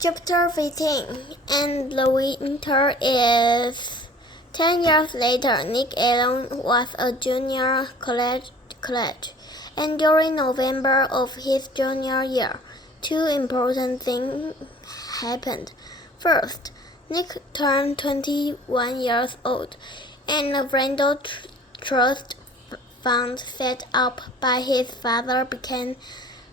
Ch15, and the winter is 10 years later. Nick Allen was a junior college, and during November of his junior year, two important things happened. First, Nick turned 21 years old, and a Frindle trust fund set up by his father became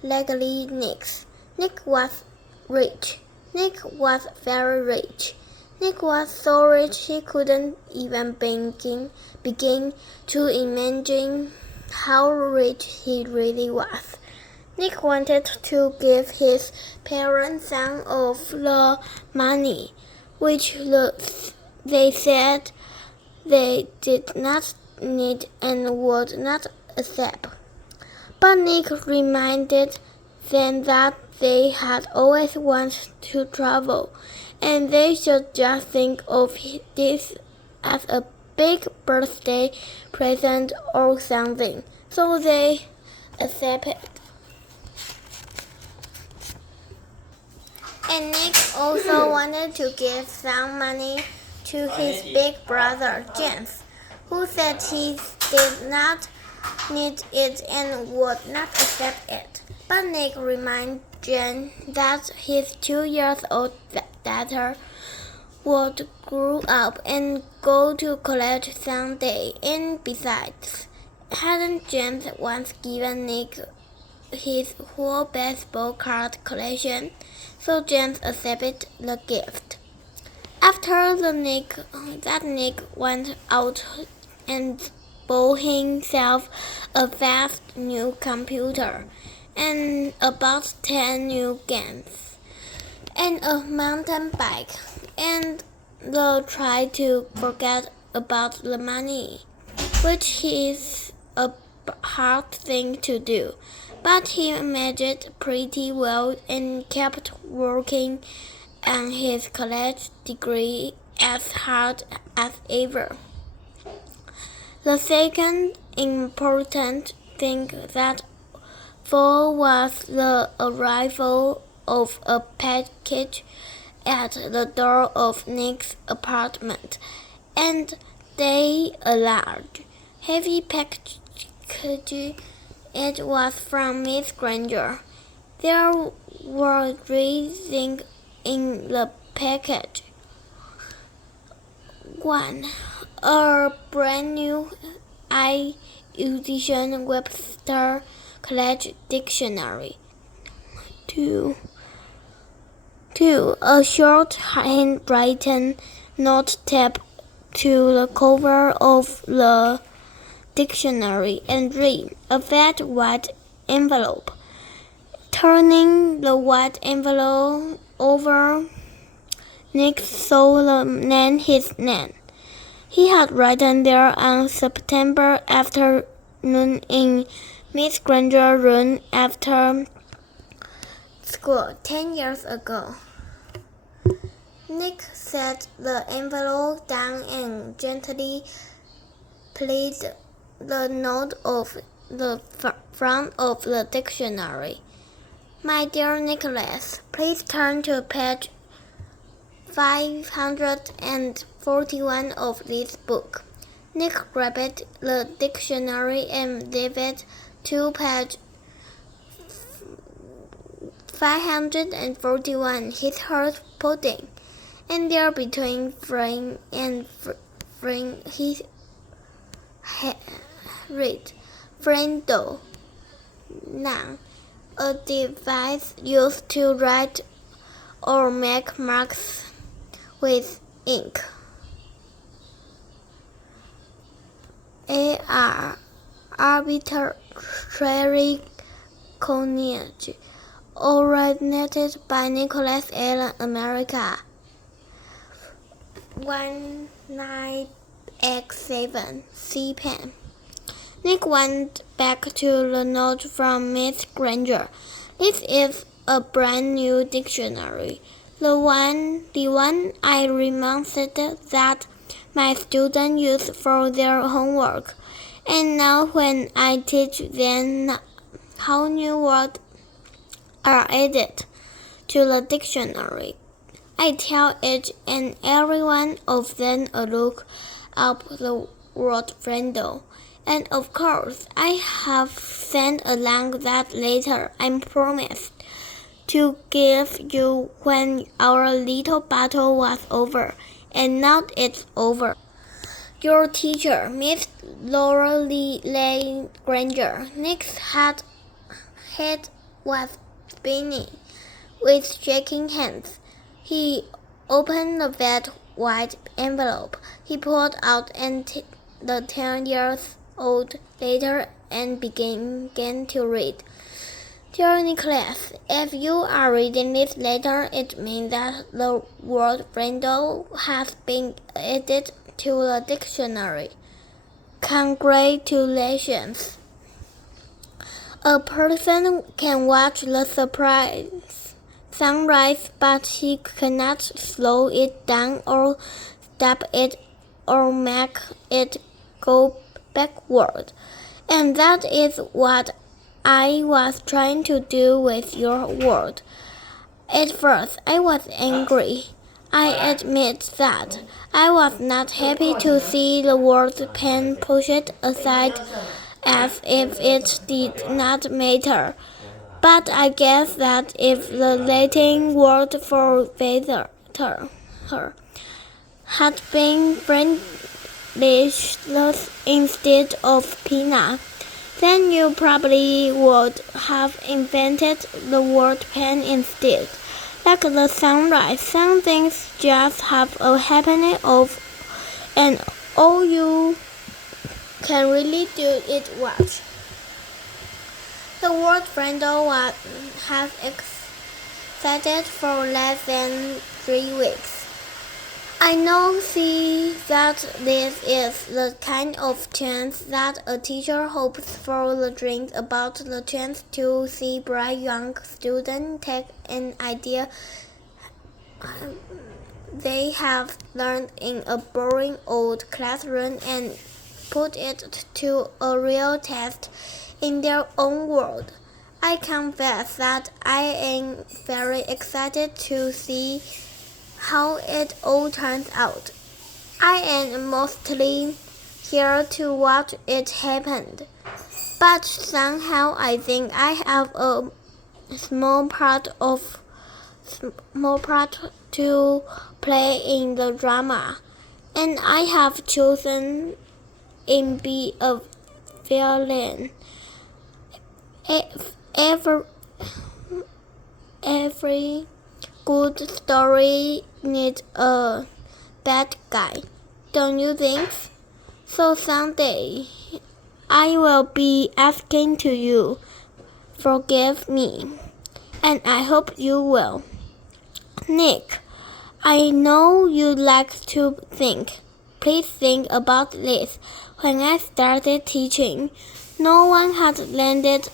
legally Nick's. Nick was rich. Nick was very rich. Nick was so rich he couldn't even begin to imagine how rich he really was. Nick wanted to give his parents some of the money, which they said they did not need and would not accept. But Nick reminded them that they had always wanted to travel, and they should just think of this as a big birthday present or something. So they accepted. And Nick also wanted to give some money to his big brother, James, who said he did not need it and would not accept it. But Nick reminded James that his 2-year-old daughter would grow up and go to college someday. And besides, hadn't James once given Nick his whole baseball card collection? So James accepted the gift. After Nick went out and bought himself a fast new computer and about 10 new games and a mountain bike, and tried to forget about the money, which is a hard thing to do. But he managed pretty well and kept working on his college degree as hard as ever. The second important thing that fall was the arrival of a package at the door of Nick's apartment, and a large, heavy package. It was from Miss Granger. There were 3 things in the package. 1. A brand new edition Webster College Dictionary. 2. A short handwritten note taped to the cover of the dictionary, and 3. A fat white envelope. Turning the white envelope over, Nick saw the name his name. He had written there on September afternoon in Miss Granger's room after school 10 years ago. Nick set the envelope down and gently placed the note of the front of the dictionary. My dear Nicholas, please turn to page 541 of this book. Nick grabbed the dictionary and flipped to page 541, his heart pounding, and there between frame and frame he read Frindle, noun, a device used to write or make marks with ink. AR, arbitrary coinage, originated by Nicholas Allen, America. 19x7, C-pen. Nick went back to the note from Miss Granger. This is a brand new dictionary. The one I remembered that my students use for their homework. And now when I teach them how new words are added to the dictionary. I tell each and every one of them to look up the word Frindle. And of course, I have sent along that letter I promised to give you when our little battle was over. And now it's over. Your teacher, Miss Laura Lee Granger. Nick's head was spinning with shaking hands. He opened the wet white envelope. He pulled out the 10-year-old letter and began to read. Dear Nicholas, if you are reading this letter, it means that the word Frindle has been added to the dictionary. Congratulations. A person can watch the sunrise, but he cannot slow it down or stop it or make it go backward. And that is what I was trying to do with your word. At first, I was angry. I admit that. I was not happy to see the word pen pushed aside as if it did not matter. But I guess that if the Latin word for visitor had been Frindle instead of Pina, then you probably would have invented the word pen instead. Like the sunrise, some things just have a happening of, and all you can really do is watch. The word Frindle has existed for less than 3 weeks. I now see that this is the kind of chance that a teacher hopes for. The dreams about the chance to see bright young students take an idea they have learned in a boring old classroom and put it to a real test in their own world. I confess that I am very excited to see how it all turns out. I am mostly here to watch it happen, but somehow I think I have a small part to play in the drama, and I have chosen to be a villain. Every good story needs a bad guy, don't you think? So someday I will be asking to you, forgive me, and I hope you will. Nick, I know you like to think. Please think about this. When I started teaching, no one had landed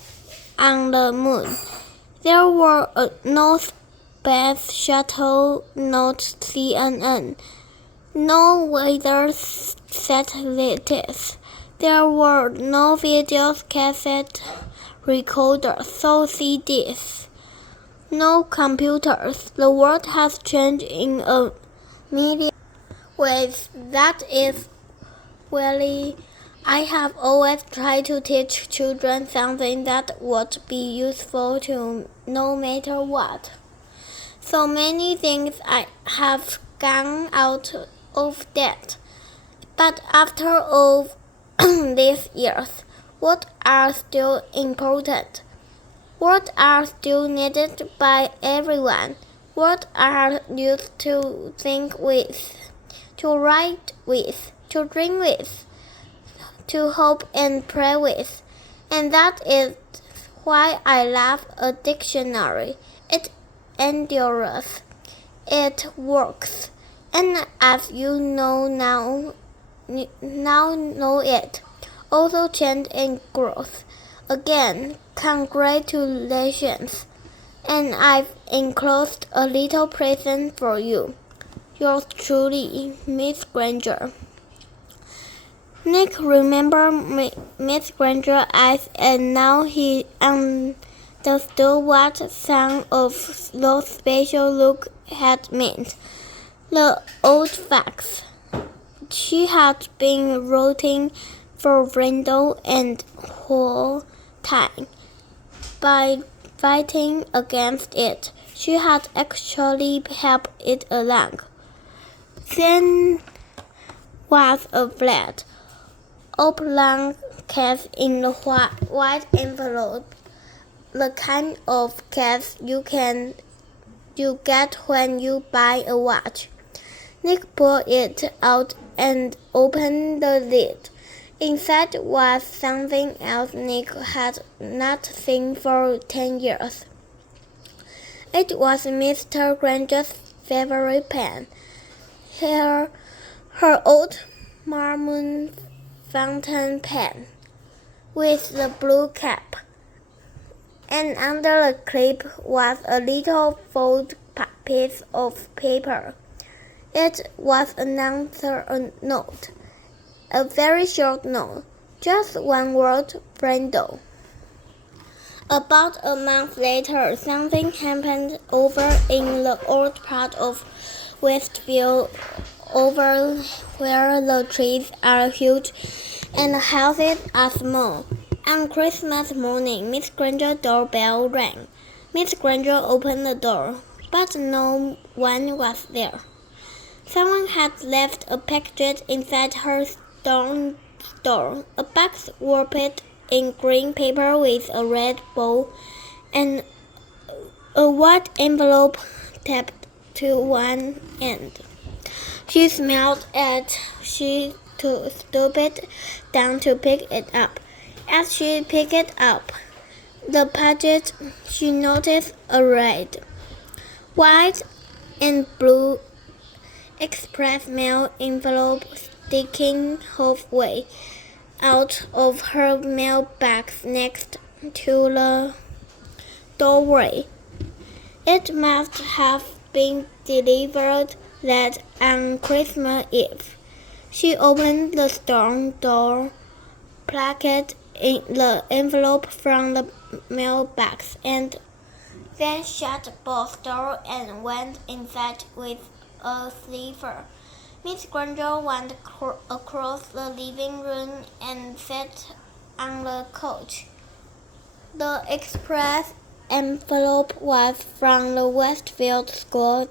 on the moon. There were no space shuttle, no CNN, no weather satellites. There were no video cassette recorders, so CDs, no computers. The world has changed in a million ways. That is really. I have always tried to teach children something that would be useful to no matter what. So many things I have gone out of that. But after all these years, what are still important? What are still needed by everyone? What are used to think with, to write with, to dream with, to hope and pray with? And that is why I love a dictionary. It endures. It works. And as you now know it, also change and growth. Again, congratulations. And I've enclosed a little present for you. Yours truly, Miss Granger. Nick remembered Miss Granger's eyes, and now he the store-bought sound of those special looks had meant. The old fox. She had been rooting for Frindle and whole time. By fighting against it, she had actually helped it along. Then was a flat, oblong case in the white envelope, the kind of case you get when you buy a watch. Nick pulled it out and opened the lid. Inside was something else Nick had not seen for 10 years. It was Mr. Granger's favorite pen, her old marmoon fountain pen, with the blue cap. And under the clip was a little folded piece of paper. It was a note, a very short note, just one word, Frindle. About a month later, something happened over in the old part of Westview, over where the trees are huge and the houses are small. On Christmas morning, Miss Granger's doorbell rang. Miss Granger opened the door, but no one was there. Someone had left a package inside her stone door, a box wrapped in green paper with a red bow, and a white envelope taped to one end. She smiled as she stooped down to pick it up. As she picked it up, the package, she noticed a red, white, and blue express mail envelope sticking halfway out of her mailbox next to the doorway. It must have been delivered that on Christmas Eve. She opened the stone door, plucked in the envelope from the mailbox, and then shut both doors and went inside with a sliver. Miss Granger went across the living room and sat on the couch. The express envelope was from the Westfield School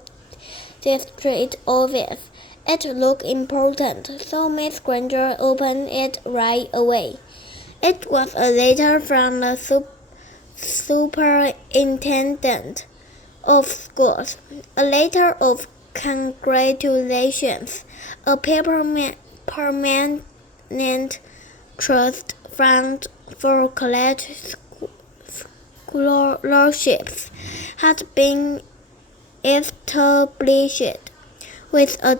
District office. It looked important, so Miss Granger opened it right away. It was a letter from the superintendent of schools, a letter of congratulations, a permanent trust fund for college scholarships had been established, with a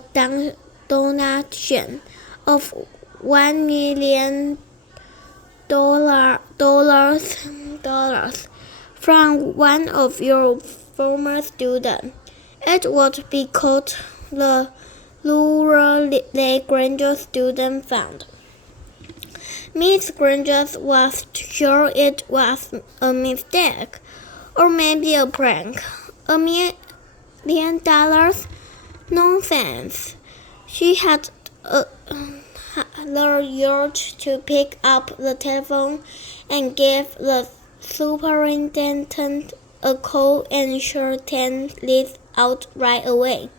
donation of $1 million from one of your former students. It would be called the Laura Lee Granger Student Fund. Miss Granger was sure it was a mistake, or maybe a prank. $1 million? Nonsense. She had the urge to pick up the telephone and give the superintendent a call and straighten this out right away.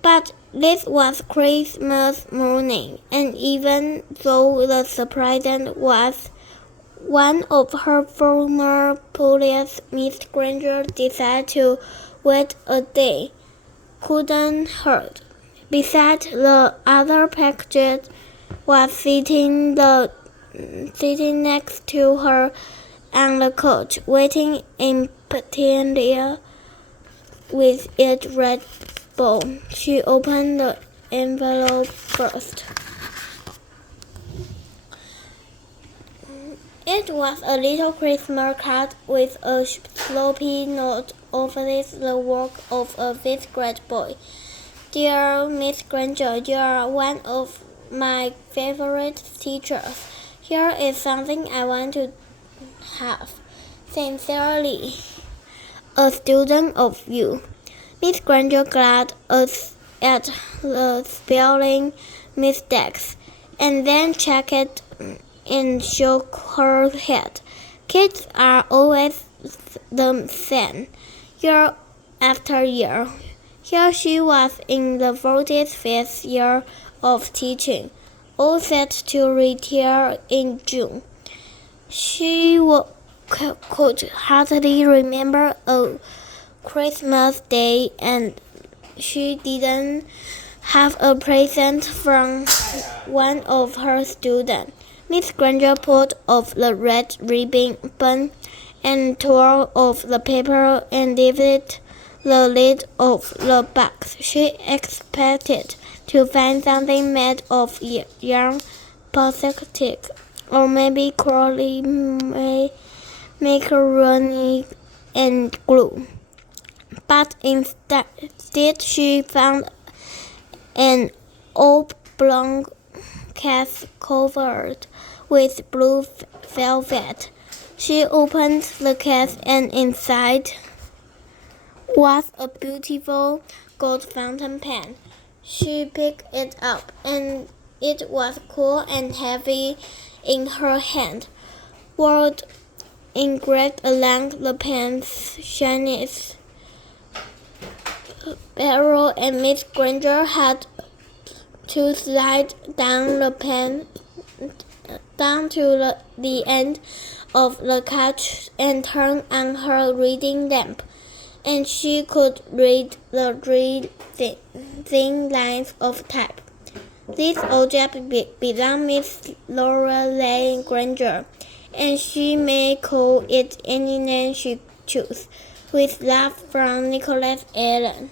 But this was Christmas morning, and even though the superintendent was one of her former police, Miss Granger decided to wait a day. Couldn't hurt. Besides, the other package was sitting next to her on the couch, waiting impatiently with its red bow. She opened the envelope first. It was a little Christmas card with a sloppy note offering the work of a fifth-grade boy. Dear Miss Granger, you are one of my favorite teachers. Here is something I want to have. Sincerely, a student of you. Miss Granger glared at the spelling mistakes, and then checked it and shook her head. Kids are always the same, year after year. Here she was in the 45th year of teaching, all set to retire in June. She could hardly remember a Christmas Day, and she didn't have a present from one of her students. Miss Granger pulled off the red ribbon and tore off the paper and lifted the lid of the box. She expected to find something made of yarn, plastic, or maybe crawly macaroni and glue. But instead she found an oblong case covered with blue velvet. She opened the case, and inside was a beautiful gold fountain pen. She picked it up, and it was cool and heavy in her hand. Words engraved along the pen's shiny barrel, and Miss Granger had to slide down the pen down to the end of the couch and turn on her reading lamp, and she could read the thin lines of type. This object belonged Miss Lorelei Granger, and she may call it any name she chose. With love from Nicholas Allen.